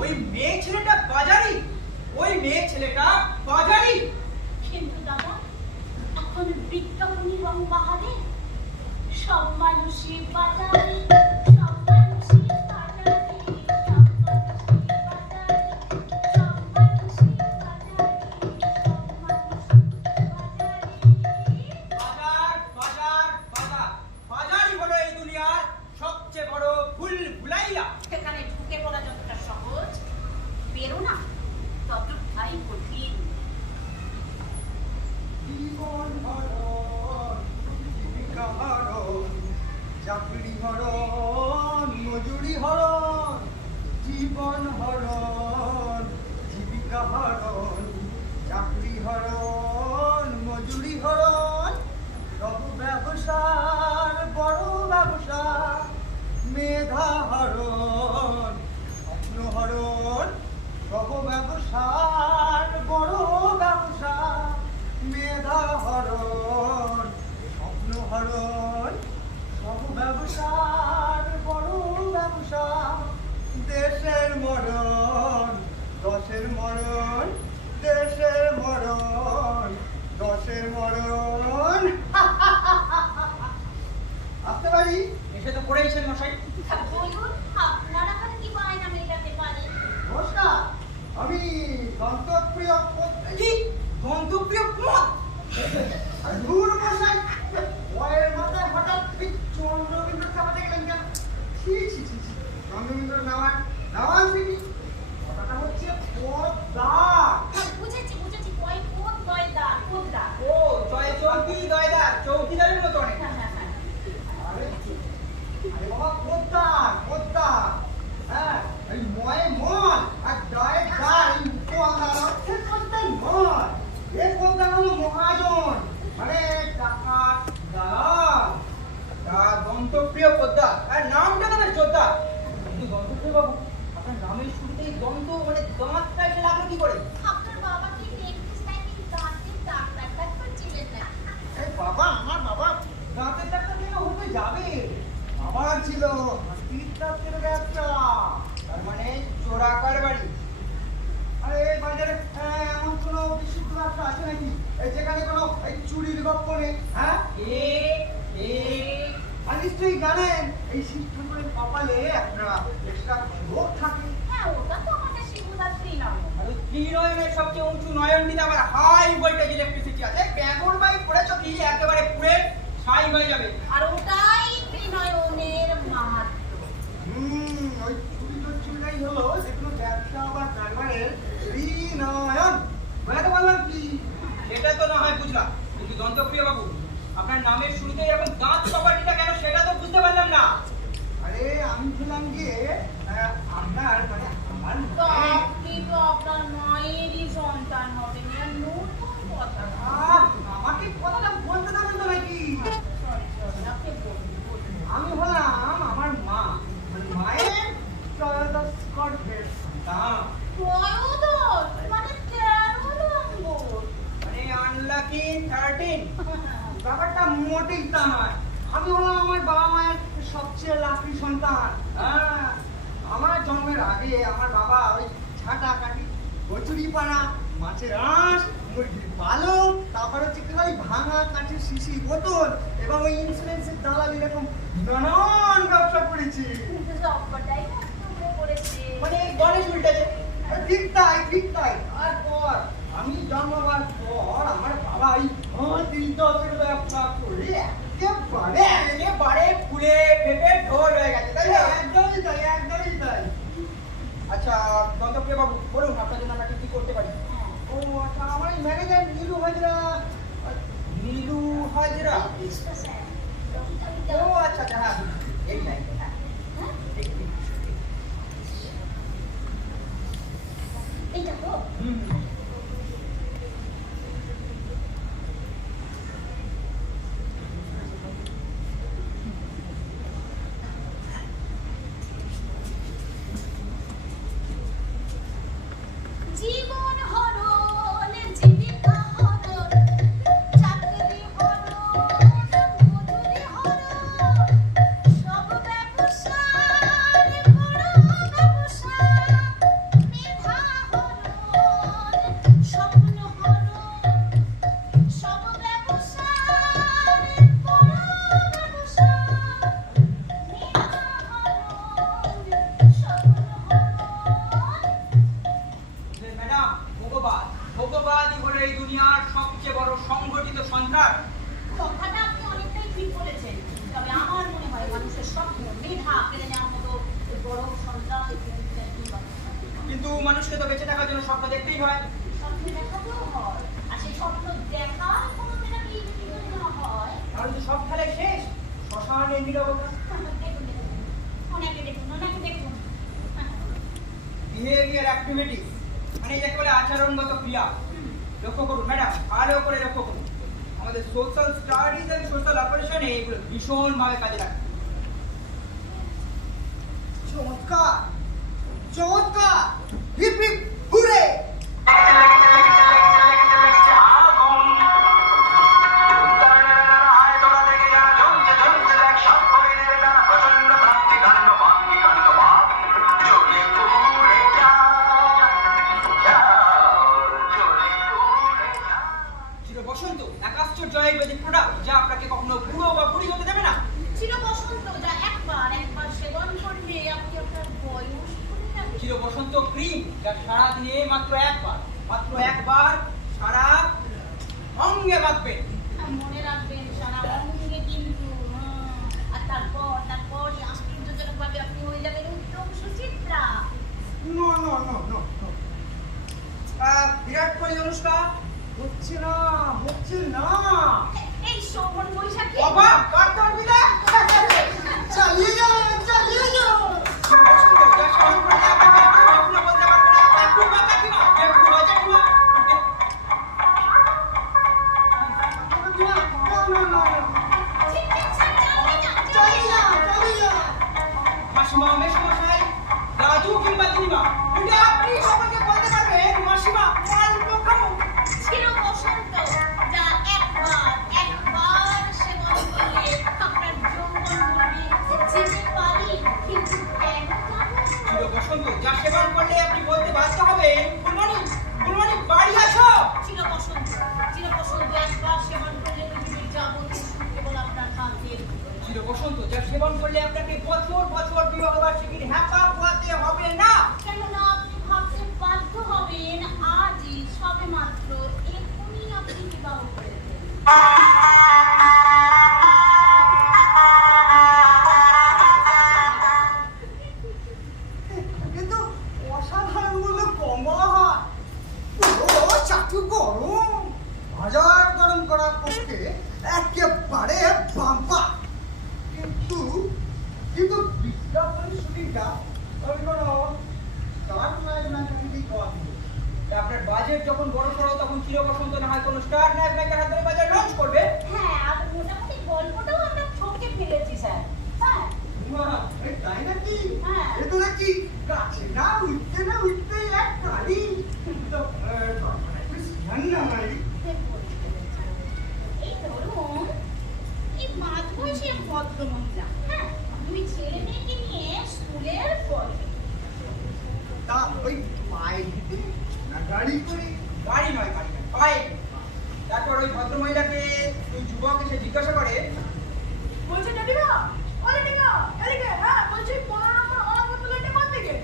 ওই মেয়ে ছেলেটা বাজারি, ওই মেয়ে ছেলেটা বাজারি। কিন্তু দাদা, এখন বিজ্ঞাপনী রং বাহারে, সব মানুষই বাজারে, সব মানুষই বাজারে, সব মানুষই বাজারে, সব মানুষই বাজারে, সব মানুষই বাজারে। বাজার বাজার বাজার, বাজারই হলো এই দুনিয়ার সবচেয়ে বড় ভুল ভুলাইয়া। সেখানে ঢুকে পড়া যতটা সহজ, বেরো না ততটাই কঠিন। জীবন হরণ, জীবিকা হরণ, চাকরি হরণ, মজুরি হরণ। জীবন হরণ, জীবিকা হরণ, চাকরি হরণ, মজুরি হরণ। সব ব্যবসার বড় ব্যবসা, মেধা হরণ, স্বপ্ন হরণ। সব ব্যবসার বড় ব্যবসা, মেধা হরণ, স্বপ্ন হরণ। সব ব্যবসার বড় ব্যবসা, দেশের মরণ, দশের মরণ, দেশের মরণ, দশের মরণ। আসতে পারি? এসে তো পড়েইছেন মশাই। বলুন, আপনারা আর কি বায়না মেটাতে পারেন? নমস্কার, আমি দন্তপ্রিয় কি গন্তব্য মত? দূর মশাই, ওয়ের মাথায় হঠাৎ এই চন্দ্রবিন্দু চাপাতে গেলেন কেন? ছি ছি ছি ছি, চন্দ্রবিন্দু নামান নামান শিখি। কথাটা হচ্ছে পদ্মা। বুঝেছি বুঝেছি, কয় কোন দয়দার কোনদার। ও জয় চৌকি দয়দার, চৌকিদারের মতো অনেক। হ্যাঁ হ্যাঁ হ্যাঁ। আরে আরে বাবা, পদ্মা পদ্মা। হ্যাঁ, এই ময়ে মন আর দয়ে দায়, পদ্মার অর্থে পদ্মা নয়। এ পদ্মা হলো মহাজন, মানে ডাকাত দালাল। দন্তপ্রিয় পদ্মা, আর নামটা তো বেশ জোরদার। কিন্তু দন্তপ্রিয় বাবু, আপনার নামের শুরুতেই দন্ত মানে দাঁতটা এসে লাগলো কি করে? আপনার বাবা কি ডেন্টিস্ট নাকি দাঁতের ডাক্তার ছিলেন না? এই বাবা, আমার বাবা দাঁতের ডাক্তার কেন হতে যাবে? আমার ছিল হাতির দাঁতের ব্যবসা। তার মানে চোরাকার বাড়ি। আরে এই বাজারে এমন কোনো বিশুদ্ধ ব্যবসা আছে নাকি এই যেখানে কোনো এই চুরির গপ্প নেই? হ্যাঁ, আর নিশ্চয়ই জানেন এই শিবঠাকুরের কপালে একটা এক্সট্রা রোগ থাকে। হ্যাঁ, ওটা তো আমাদের শিবরাত্রি নয়। আর ওই ত্রিনয়নের সবচেয়ে উঁচু নয়নটিতে আবার হাই ভোল্টেজ ইলেকট্রিসিটি আছে। ব্যাগর বাই পড়েছ কি একেবারে পুড়ে ছাই হয়ে যাবে। আর ওটাই ত্রিনয়নের মাহাত্ম্য। ওই চুরি তো চুরিটাই হলো যে কোনো ব্যবসা বা কারবারের ঋণয়ন। বুঝাতে পারলাম কি? সেটা তো না হয় বুঝলাম, কিন্তু দন্তপ্রিয় বাবু, আপনার নামের শুরুতে এরকম দাঁত কপাটিটা কেন সেটা তো বুঝতে পারলাম না। আরে আমি ছিলাম গিয়ে আপনার মানে আমার তো আপনি তো আপনার মায়েরই সন্তান হবেন, আর নতুন কথা না। আমাকে কথাটা বলতে দেবেন তো নাকি? সরি সরি, আপনি বলুন বলুন। আমি হলাম আমার মা, মানে মায়ের ত্রয়োদশ সন্তান। ত্রয়োদশ মানে 13 নম্বর। মানে আনলাকি 13। ব্যাপারটা মোটেই তা নয়। আমি হলাম আমার বাবা মায়ের সবচেয়ে লাকি সন্তান। হ্যাঁ, আমার জন্মের আগে আমার বাবা ওই ছাটা কাটি, কচুরি পানা, মাছের আঁশ, মুরগির পালক, তারপরে হচ্ছে কি ওই ভাঙা কাঠের শিশি বোতল এবং ওই ইন্স্যুরেন্সের দালাল, এরকম নানান ব্যবসা করেছি। কিন্তু সবকটাই নষ্ট হয়ে পড়েছে। মানে গণেশ উল্টেছে। ঠিক তাই ঠিক তাই। তারপর আমি জন্মাবার পর আমার বাবা এই হাতির দাঁতের ব্যবসা করে একেবারে ফুলে ফেপে ঢোল হয়ে গেছে, তাই না? একদমই তাই, একদমই তাই। আচ্ছা দন্তপ্রিয় বাবু, বলুন আপনার জন্য আমরা কি কি করতে পারি? ও আচ্ছা, আমার এই ম্যানেজার নীলু হাজরা। নীলু হাজরা? কৃষ্ণ স্যার। ও আচ্ছা আচ্ছা, হ্যাঁ এই লাইন, হ্যাঁ হ্যাঁ? ঠিক ঠিক। এইটা তো? হুম। জীবন হরণ, জীবিকা হরণ, চাকরি হরণ, মজুরি হরণ, সব ব্যবসার বড় ব্যবসা, ভোগবাদ। ভোগবাদই হলো এই দুনিয়ার সবচেয়ে বড় সংগঠিত সন্ত্রাস। কথাটা আপনি অনেকটাই ঠিক বলেছেন, তবে আমার মনে হয় মানুষের স্বপ্ন মেধা কেড়ে নেওয়ার মতো বড় সন্ত্রাস এই পৃথিবীতে আর নেই। কিন্তু মানুষকে তো বেঁচে থাকার জন্য স্বপ্ন দেখতেই হয়। স্বপ্ন দেখাতেও হয়, আর সেই স্বপ্ন দেখার কোনো মেধাকে যদি করে নেওয়া হয়, তাহলে তো সব খেলায় শেষ। শ্মশানের নীরবতা। দেখুন ওনাকে দেখুন। বিহেভিয়ার অ্যাক্টিভিটিস মানে এটাকে বলে আচরণগত ক্রিয়া। লক্ষ্য করুন ম্যাডাম, ভালো করে লক্ষ্য করুন। আমাদের সোশ্যাল স্টাডিজ এন্ড সোশ্যাল অপারেশনে এগুলো ভীষণভাবে কাজে লাগে। চমৎকার চমৎকার, হিপ হিপ হুরে। চির বসন্ত এক আশ্চর্য আয়ুর্বেদিক প্রোডাক্ট যা আপনাকে কখনো বুড়ো বা বুড়ি হতে দেবে না। চির বসন্ত যা একবার সেবন করলে আপনি আপনার বয়স ভুলে যাবেন। চির বসন্ত ক্রিম যা সারাদিনে মাত্র একবার সারা অঙ্গে মাখবেন। আর মনে রাখবেন সারা অঙ্গে কিন্তু, আর তারপর আশ্চর্যজনকভাবে আপনি হয়ে যাবেন Uttam Suchitra. No no no no no, Virat Kohli Anushka হচ্ছে না। এই শ্রবণ বৈশাখী বাবা কার্টুন বিদা চালিয়ে যাও। বসন্ত যা সেবন করলে আপনাকে কখনো বলতে পারবে না কাকু বা কাকিমা, জেঠু বা জেঠিমা। মাসিমা মেসমশাই দাদু কিংবা দিদিমা, এটা আপনি সকলকে বলতে পারবেন মাসিমা অল্প খাবো। চির বসন্ত যা একবার সেবন করলে আপনার যৌবন বলবে যেতে পারি কিন্তু কেন যাবো। চির বসন্ত যা সেবন করলে আপনি বলতে বাধ্য হবেন ফুলমণি বাড়ি আছো। চির বসন্ত একবার সেবন করলে পৃথিবীর যাবতীয় সুখ কেবল আপনার হাতের ভিতরে। চির বসন্ত যা সেবন করলে আপনাকে বছর বিবাহ বার্ষিকীর হ্যাপা পোহাতে হবে না। কেননা আপনি ভাবতে বাধ্য হবেন আজই সবে মাত্র এখনই আপনি বিবাহ করেছেন। কিন্তু অসাধারণ বললে কম বলা হয়। ও চাটু গরম, বাজার গরম করার পক্ষে একেবারে বাম্পা। কিন্তু বিজ্ঞাপন শুটিংটা ওই কোনো স্টার নায়ক করা দিল। আপনার বাজেট যখন বড় সড়ো তখন চির বসন্ত না হয় কোনো স্টার নায়কের হাতে বাজার লঞ্চ করবে। হ্যাঁ, আর মোটামুটি গল্পটাও আমরা ঠকে ফেলেছি স্যার। হ্যাঁ তাই নাকি? হ্যাঁ। এ তো নাকি গাছে না উঠতে এক গাড়ি। এই ধরুন এই মাঝবয়সী এক ভদ্রমহিলা, হ্যাঁ, দুই ছেলে মেয়েকে নিয়ে স্কুলের পথে। তা ওই পায়ে হেঁটে না গাড়ি করে? গাড়ি নয় পায়ে। তারপর ওই ভদ্রমহিলাকে ওই যুবক এসে জিজ্ঞাসা করে, বলছে দিদিমা, ওরে দিদিমা, এদিকে, হ্যাঁ, বলছি 15 নম্বর অনাবর্তলাটা কোন দিকে?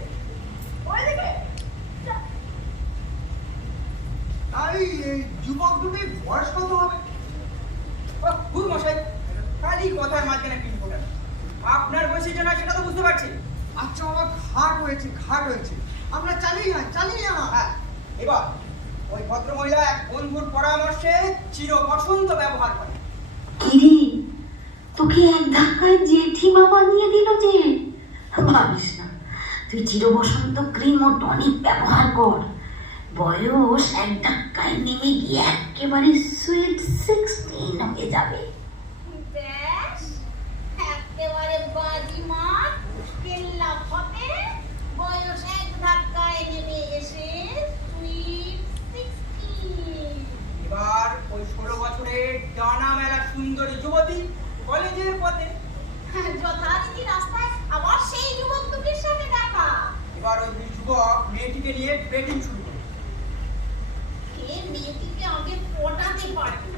ওইদিকে। তাই এই যুবক দুটির বয়স কত হবে? গুরু মশাই খালি কথার মাঝখানে পিন ফোটান। আপনার বয়সে যে না সেটা তো বুঝতে পারছি। আচ্ছা বাবা, ঘাট হয়েছে, আমরা চালিয়ে না। হ্যাঁ, এবার ওই ভদ্রমহিলা এক বন্ধুর পরামর্শে চির বসন্ত ব্যবহার করে। কিরে, তোকে এক ধাক্কায় জেঠিমা বানিয়ে দিল যে? ভাবিস না, তুই চিরবসন্ত ক্রিম ও টনিক ব্যবহার কর। বয়স এক ধাক্কায় নেমে গিয়ে একেবারে সুইট 16 হয়ে যাবে। ব্যাস, একেবারে বাজিমাত, কেল্লা ফতে, বয়স এক ধাক্কায় নেমে এসে সুইট 16। এবার ওই 16 বছরের ডানা মেলা সুন্দরী যুবতী কলেজের পথে। যথারীতি রাস্তায় আবার সেই যুবক দুটির সাথে দেখা। এবার ওই দুই যুবক মেয়েটিকে নিয়ে ডেটিং শুরু করে। এ মেয়েটিকে আগে পটাতে পারবে,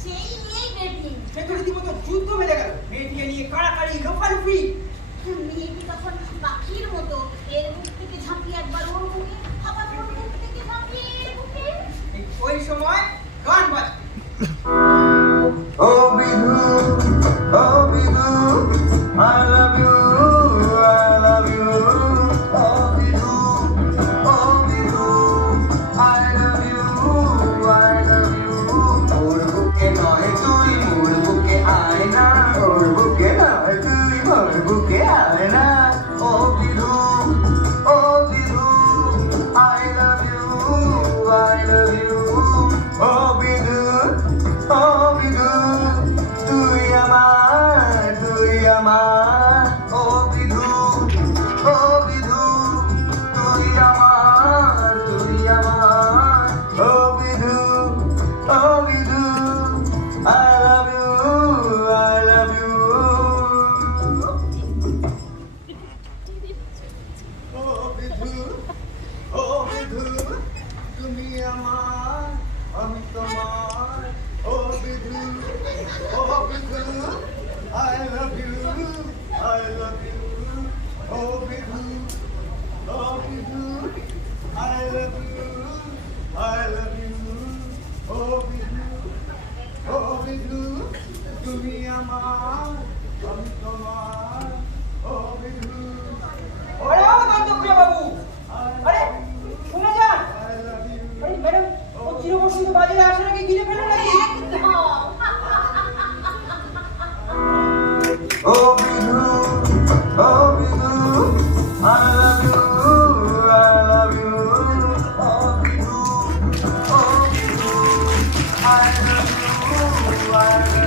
সেই নিয়েই ডেটিং। সে তো রীতিমতো যুদ্ধ বেঁধে গেল। মেয়েটিকে নিয়ে কাড়াকাড়ি লোফালুফি। মেয়েটি তখন পাখির মতো এর মুখ থেকে ঝাঁপিয়ে একবার ওর মুখে, আবার ওর মুখ থেকে ঝাঁপিয়ে এর মুখে। I love you. Oh Bidhu, তুই আমার, oh Bidhu, তুই আমার, oh Bidhu, I love you, I love you. Oh Bidhu, তুমি আমার, আমি তোমার, oh Bidhu, I love you, oh Bidhu, I love you, oh Bidhu, তুমি আমার, আমি তোমার, oh Bidhu, আরে ও দন্তপ্রিয় বাবু, আরে শুনে যান। I love you. আরে ম্যাডাম, ও চিরবসন্ত বাজারে আসার আগে গিলে ফেলে নাকি? একদম। Oh Bidhu, I love you, oh Bidhu, I love you, I love you.